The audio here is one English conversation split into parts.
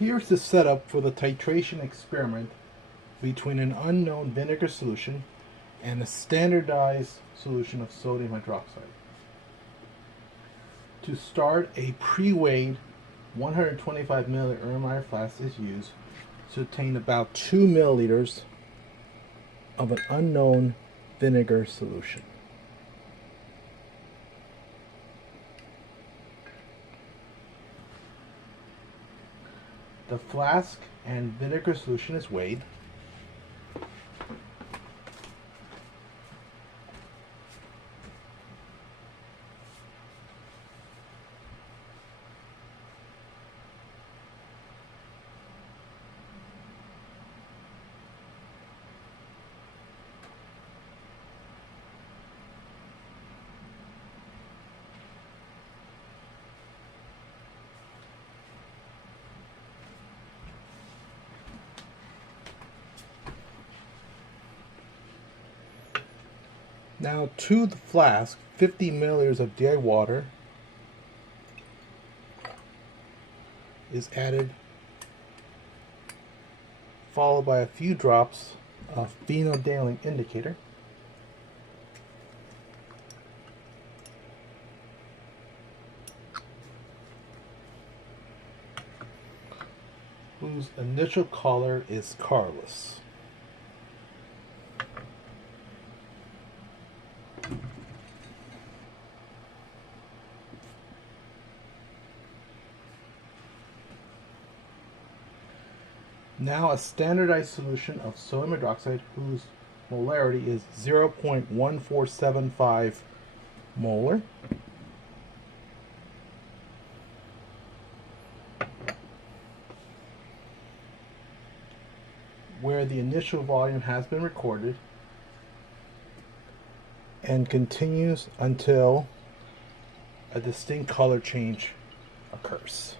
Here's the setup for the titration experiment between an unknown vinegar solution and a standardized solution of sodium hydroxide. To start, a pre-weighed 125 milliliter Erlenmeyer flask is used to obtain about 2 milliliters of an unknown vinegar solution. The flask and vinegar solution is weighed. Now to the flask, 50 milliliters of DI water is added, followed by a few drops of phenol indicator. Whose initial color is colorless. Now a standardized solution of sodium hydroxide whose molarity is 0.1475 molar. Where the initial volume has been recorded and continues until a distinct color change occurs.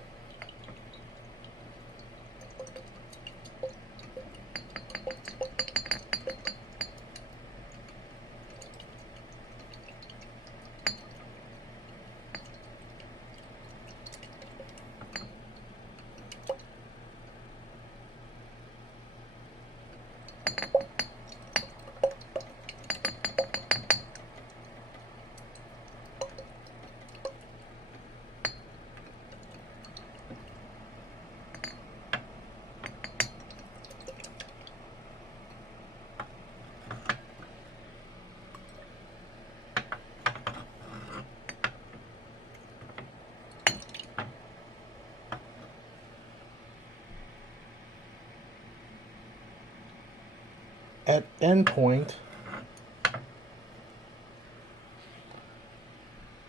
At endpoint,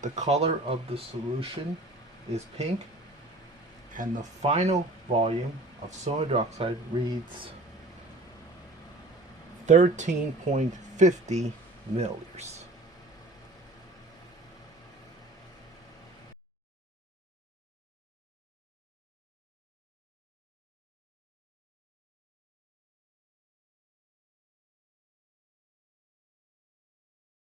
the color of the solution is pink, and the final volume of sodium hydroxide reads 13.50 milliliters.